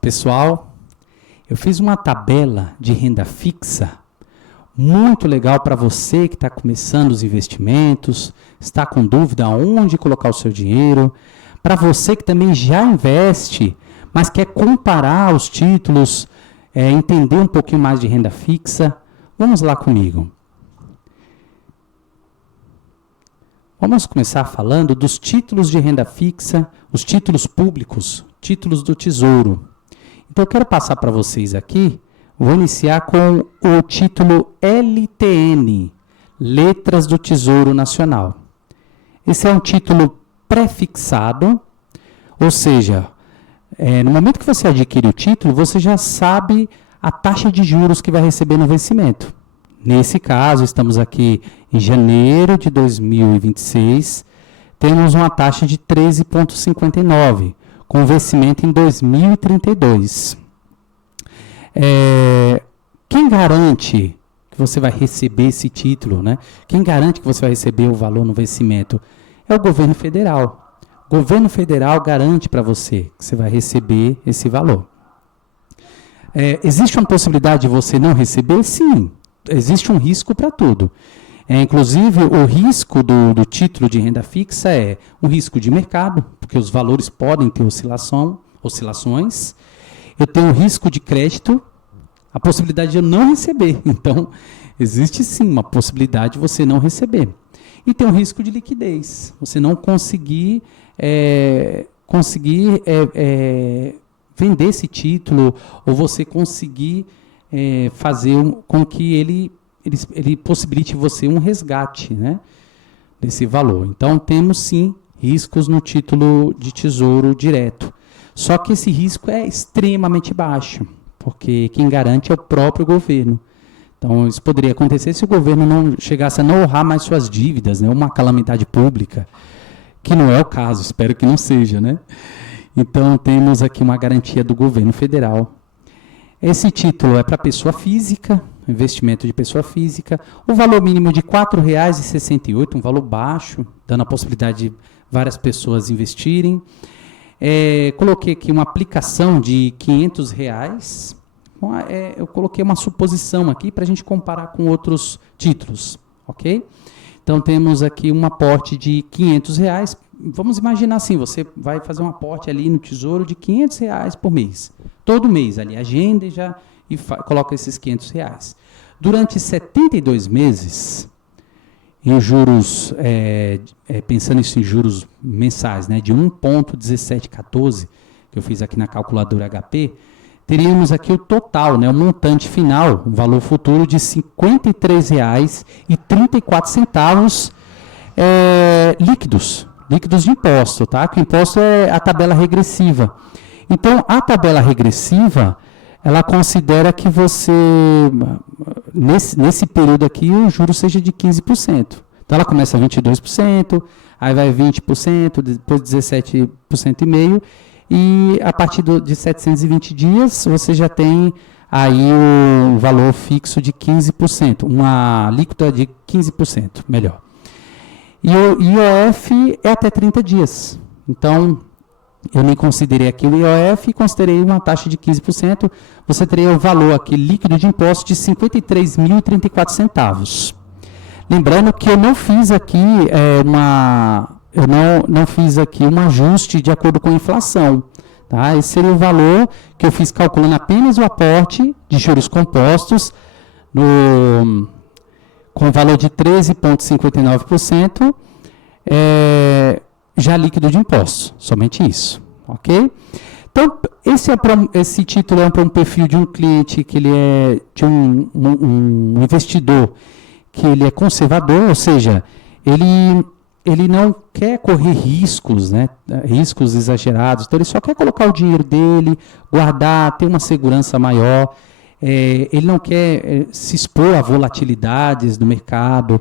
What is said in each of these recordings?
Pessoal, eu fiz uma tabela de renda fixa muito legal para você que está começando os investimentos, está com dúvida onde colocar o seu dinheiro, para você que também já investe, mas quer comparar os títulos, entender um pouquinho mais de renda fixa. Vamos lá comigo. Vamos começar falando dos títulos de renda fixa, os títulos públicos, títulos do Tesouro. Então, eu quero passar para vocês aqui, vou iniciar com o título LTN, Letras do Tesouro Nacional. Esse é um título pré-fixado, ou seja, no momento que você adquire o título, você já sabe a taxa de juros que vai receber no vencimento. Nesse caso, estamos aqui em janeiro de 2026, temos uma taxa de 13,59, com vencimento em 2032. Quem garante que você vai receber esse título, né? Quem garante que você vai receber o valor no vencimento? É o governo federal. O governo federal garante para você que você vai receber esse valor. Existe uma possibilidade de você não receber? Sim. Existe um risco para tudo. Inclusive, o risco do título de renda fixa é um risco de mercado, porque os valores podem ter oscilações. Eu tenho um risco de crédito, a possibilidade de eu não receber. Então, existe sim uma possibilidade de você não receber. E tem um risco de liquidez, você não conseguir vender esse título, ou você conseguir fazer com que ele possibilite você um resgate, né, desse valor. Então, temos sim riscos no título de tesouro direto. Só que esse risco é extremamente baixo, porque quem garante é o próprio governo. Então, isso poderia acontecer se o governo não chegasse a não honrar mais suas dívidas, né, uma calamidade pública, que não é o caso, espero que não seja, né? Então, temos aqui uma garantia do governo federal. Esse título é para pessoa física, investimento de pessoa física, o valor mínimo de R$ 4,68, um valor baixo, dando a possibilidade de várias pessoas investirem. Coloquei aqui uma aplicação de R$ 500. Eu coloquei uma suposição aqui para a gente comparar com outros títulos, ok? Então, temos aqui um aporte de R$ 500. Vamos imaginar assim, você vai fazer um aporte ali no Tesouro de R$ 500 por mês. Todo mês ali, agenda e coloca esses R$ 500. Durante 72 meses, em juros, pensando isso em juros mensais, né, de 1,1714, que eu fiz aqui na calculadora HP, teríamos aqui o total, né, o montante final, um valor futuro de R$ 53,34 líquidos de imposto, tá? Que o imposto é a tabela regressiva. Então, a tabela regressiva, ela considera que você, nesse período aqui, o juro seja de 15%. Então, ela começa a 22%, aí vai 20%, depois 17,5%, e a partir de 720 dias, você já tem aí um valor fixo de 15%, uma alíquota de 15%, melhor. E o IOF é até 30 dias. Então, eu nem considerei aqui o IOF e considerei uma taxa de 15%. Você teria o valor aqui líquido de imposto de R$ 53,34. Lembrando que eu não fiz aqui não fiz aqui um ajuste de acordo com a inflação. Tá? Esse seria o valor que eu fiz calculando apenas o aporte de juros compostos com valor de 13,59%, já líquido de impostos, somente isso, ok? Então, esse título é para um perfil de um cliente que ele é de um investidor que ele é conservador, ou seja, ele não quer correr riscos, né, riscos exagerados, então ele só quer colocar o dinheiro dele, guardar, ter uma segurança maior. Ele não quer se expor a volatilidades do mercado,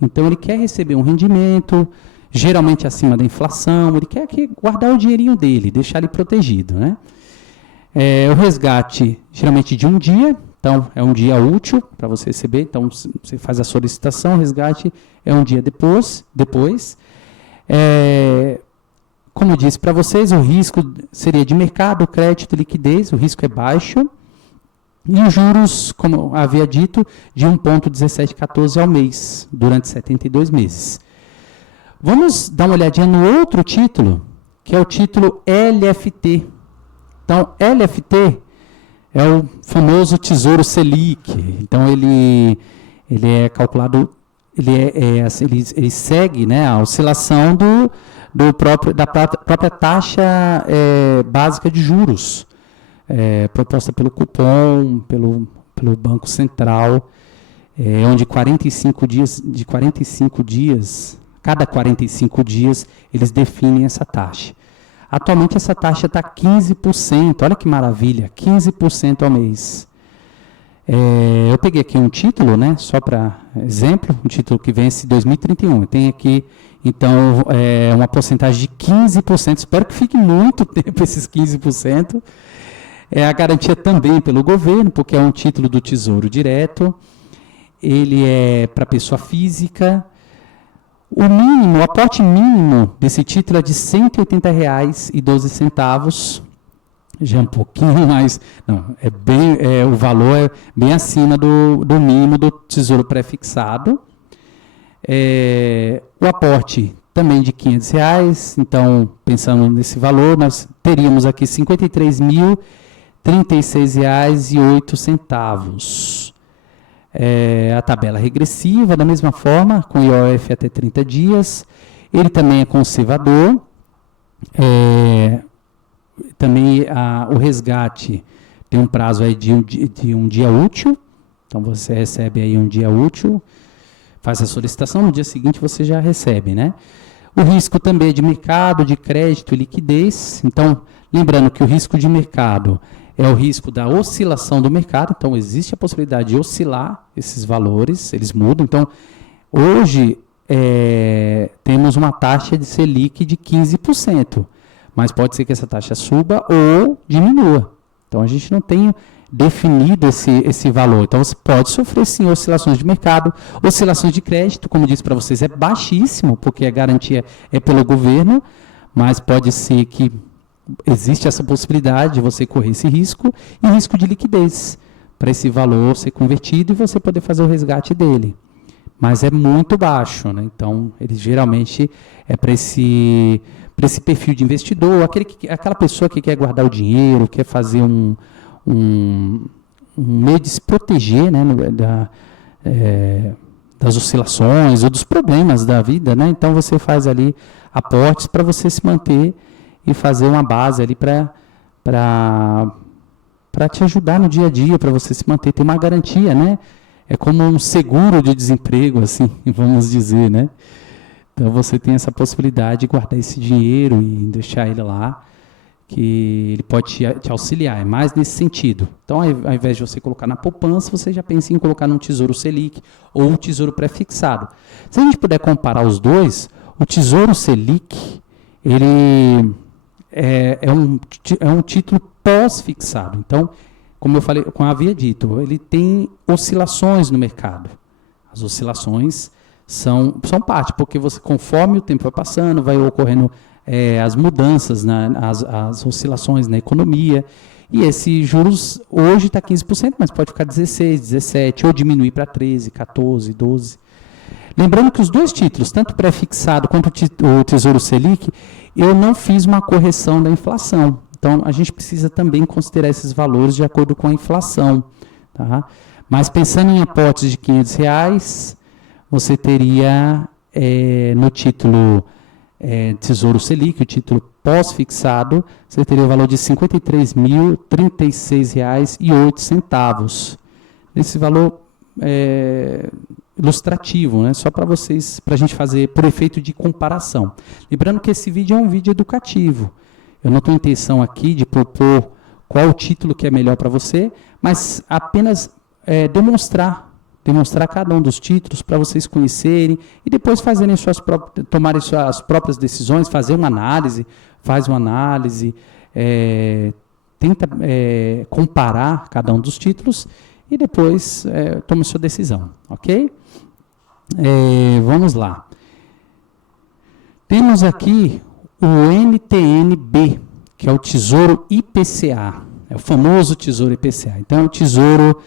então ele quer receber um rendimento, geralmente acima da inflação, ele quer guardar o dinheirinho dele, deixar ele protegido, né? O resgate, geralmente de um dia, então é um dia útil para você receber, então você faz a solicitação, o resgate é um dia depois. como eu disse para vocês, o risco seria de mercado, crédito, liquidez, o risco é baixo. E os juros, como havia dito, de 1,1714 ao mês, durante 72 meses. Vamos dar uma olhadinha no outro título, que é o título LFT. Então, LFT é o famoso Tesouro Selic. Então, ele é calculado, ele segue, né, a oscilação da própria taxa básica de juros, proposta pelo cupom, pelo Banco Central, onde 45 dias, cada 45 dias, eles definem essa taxa. Atualmente, essa taxa está 15%, olha que maravilha, 15% ao mês. Eu peguei aqui um título, né, só para exemplo, um título que vence em 2031. Tem aqui, então, uma porcentagem de 15%, espero que fique muito tempo esses 15%. A garantia também pelo governo, porque é um título do Tesouro Direto. Ele é para pessoa física. O aporte mínimo desse título é de R$ 180,12. Já é um pouquinho mais, não, o valor é bem acima do mínimo do Tesouro Pré-fixado. O aporte também de R$ 500, então, pensando nesse valor, nós teríamos aqui R$ 53.036,08. A tabela regressiva, da mesma forma, com IOF até 30 dias. Ele também é conservador. Também o resgate tem um prazo aí de um dia útil. Então, você recebe aí um dia útil, faz a solicitação, no dia seguinte você já recebe, né? O risco também é de mercado, de crédito e liquidez. Então, lembrando que o risco de mercado é o risco da oscilação do mercado. Então, existe a possibilidade de oscilar esses valores, eles mudam. Então, hoje, temos uma taxa de Selic de 15%, mas pode ser que essa taxa suba ou diminua. Então, a gente não tem definido esse valor. Então, você pode sofrer, sim, oscilações de mercado, oscilações de crédito, como eu disse para vocês, é baixíssimo, porque a garantia é pelo governo, mas pode ser que existe essa possibilidade de você correr esse risco, e risco de liquidez, para esse valor ser convertido e você poder fazer o resgate dele. Mas é muito baixo, né? Então, ele geralmente é para esse perfil de investidor, aquela pessoa que quer guardar o dinheiro, quer fazer um meio de se proteger, né, das oscilações ou dos problemas da vida, né? Então, você faz ali aportes para você se manter e fazer uma base ali para te ajudar no dia a dia, para você se manter, ter uma garantia, né? É como um seguro de desemprego, assim, vamos dizer, né? Então, você tem essa possibilidade de guardar esse dinheiro e deixar ele lá, que ele pode te auxiliar, é mais nesse sentido. Então, ao invés de você colocar na poupança, você já pensa em colocar num Tesouro Selic ou um Tesouro Pré-fixado. Se a gente puder comparar os dois, o Tesouro Selic, ele é um título pós-fixado. Então, como eu falei, como eu havia dito, ele tem oscilações no mercado. As oscilações são parte, porque você, conforme o tempo vai passando, vai ocorrendo as mudanças, as oscilações na economia, e esse juros hoje está 15%, mas pode ficar 16%, 17%, ou diminuir para 13%, 14%, 12%. Lembrando que os dois títulos, tanto o pré-fixado quanto o Tesouro Selic, eu não fiz uma correção da inflação. Então, a gente precisa também considerar esses valores de acordo com a inflação. Tá? Mas pensando em aportes de R$ 500, você teria no título Tesouro Selic, o título pós-fixado, você teria o valor de R$ 53.036,08. Esse valor ilustrativo, né? Só para vocês, para a gente fazer por efeito de comparação. Lembrando que esse vídeo é um vídeo educativo. Eu não tenho intenção aqui de propor qual o título que é melhor para você, mas apenas demonstrar cada um dos títulos para vocês conhecerem e depois tomarem suas próprias decisões, fazer uma análise, tenta comparar cada um dos títulos e depois tome sua decisão, ok? Vamos lá. Temos aqui o NTN-B, que é o Tesouro IPCA, é o famoso Tesouro IPCA. Então, é um tesouro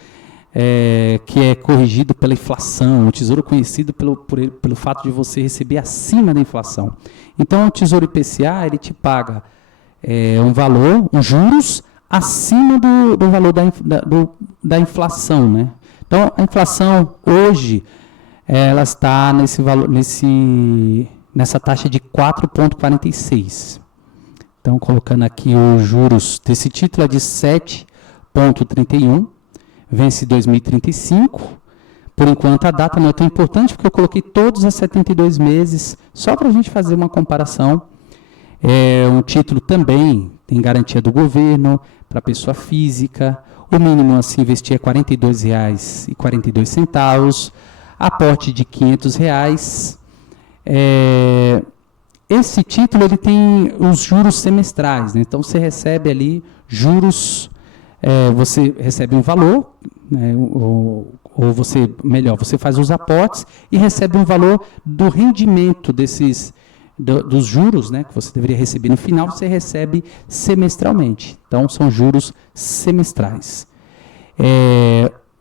que é corrigido pela inflação, um tesouro conhecido pelo fato de você receber acima da inflação. Então, o Tesouro IPCA, ele te paga um valor, um juros, acima do valor da inflação, né? Então, a inflação hoje, ela está nessa taxa de 4,46. Então, colocando aqui os juros desse título é de 7,31, vence 2035. Por enquanto, a data não é tão importante, porque eu coloquei todos a 72 meses, só para a gente fazer uma comparação. É um título também tem garantia do governo, para pessoa física. O mínimo a se investir é R$ 42,42, aporte de R$ 500. Esse título ele tem os juros semestrais, né? Então você recebe ali juros, você recebe um valor, né? ou você, melhor, você faz os aportes e recebe um valor do rendimento dos juros, né, que você deveria receber no final, você recebe semestralmente. Então, são juros semestrais.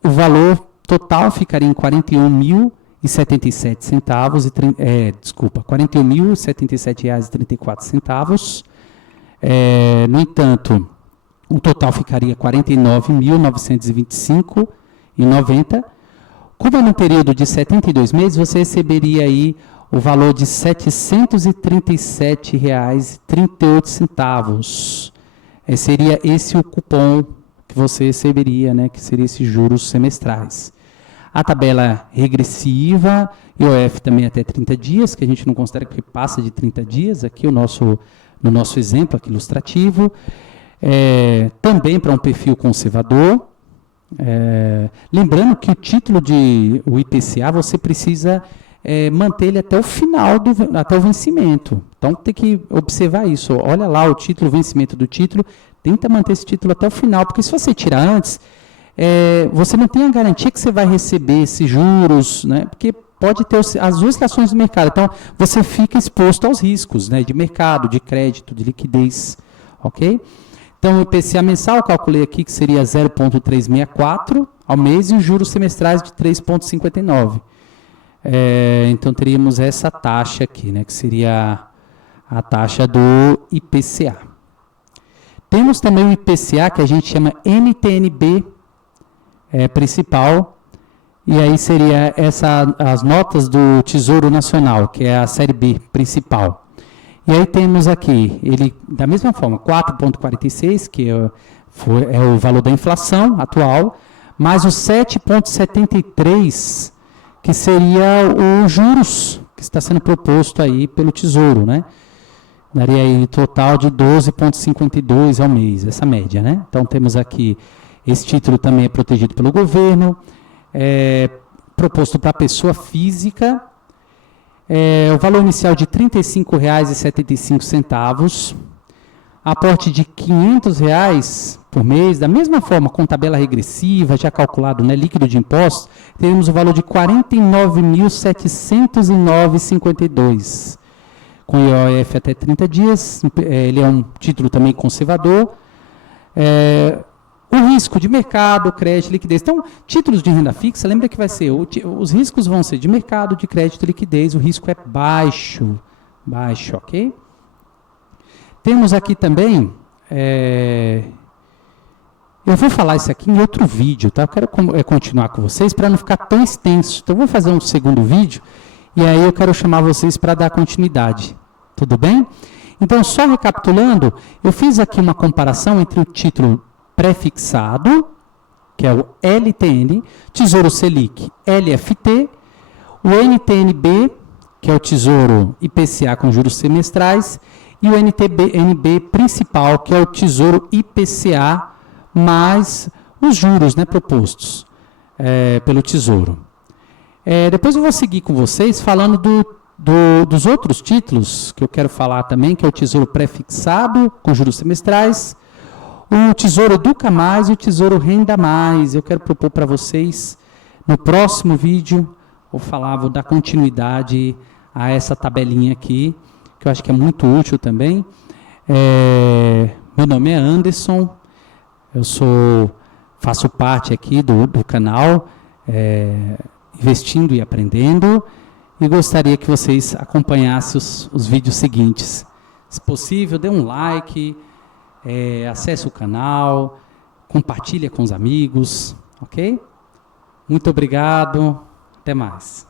O valor total ficaria em R$ 41.077, R$ 41.077,34. No entanto, o total ficaria R$ 49.925,90. Como é no período de 72 meses, você receberia aí o valor de R$ 737,38. Seria esse o cupom que você receberia, né, que seria esses juros semestrais. A tabela regressiva, IOF também até 30 dias, que a gente não considera que passa de 30 dias, aqui no nosso exemplo aqui ilustrativo. Também para um perfil conservador. Lembrando que o título o IPCA, você precisa manter ele até o final, até o vencimento. Então, tem que observar isso. Olha lá o título, o vencimento do título, tenta manter esse título até o final, porque se você tirar antes, você não tem a garantia que você vai receber esses juros, né? Porque pode ter as oscilações do mercado. Então, você fica exposto aos riscos, né, de mercado, de crédito, de liquidez. Ok? Então, o IPCA mensal, eu calculei aqui que seria 0,364 ao mês e os juros semestrais de 3,59. Então, teríamos essa taxa aqui, né, que seria a taxa do IPCA. Temos também o IPCA, que a gente chama NTN-B principal, e aí seria as notas do Tesouro Nacional, que é a série B principal. E aí temos aqui, ele da mesma forma, 4,46, que é o valor da inflação atual, mais o 7,73, que seria os juros que está sendo proposto aí pelo Tesouro, né? Daria aí total de 12,52 ao mês, essa média, né? Então temos aqui, esse título também é protegido pelo governo, proposto para pessoa física, o valor inicial de R$ 35,75, aporte de R$ 500 por mês, da mesma forma, com tabela regressiva, já calculado, né, líquido de impostos, teremos o valor de R$ 49.709,52, com IOF até 30 dias, ele é um título também conservador, o risco de mercado, crédito, liquidez. Então, títulos de renda fixa, lembra que vai ser, os riscos vão ser de mercado, de crédito e liquidez, o risco é baixo, ok? Temos aqui também, eu vou falar isso aqui em outro vídeo, tá? Eu quero continuar com vocês para não ficar tão extenso. Então, eu vou fazer um segundo vídeo e aí eu quero chamar vocês para dar continuidade. Tudo bem? Então, só recapitulando, eu fiz aqui uma comparação entre o título prefixado, que é o LTN, Tesouro Selic, LFT, o NTN-B, que é o Tesouro IPCA com juros semestrais, e o NTN-B principal, que é o Tesouro IPCA, mais os juros, né, propostos pelo Tesouro. Depois eu vou seguir com vocês falando dos outros títulos que eu quero falar também, que é o Tesouro Prefixado, com juros semestrais, o Tesouro Educa Mais e o Tesouro Renda Mais. Eu quero propor para vocês, no próximo vídeo, vou dar continuidade a essa tabelinha aqui, que eu acho que é muito útil também. Meu nome é Anderson, faço parte aqui do canal Investindo e Aprendendo, e gostaria que vocês acompanhassem os vídeos seguintes. Se possível, dê um like, acesse o canal, compartilhe com os amigos, ok? Muito obrigado, até mais.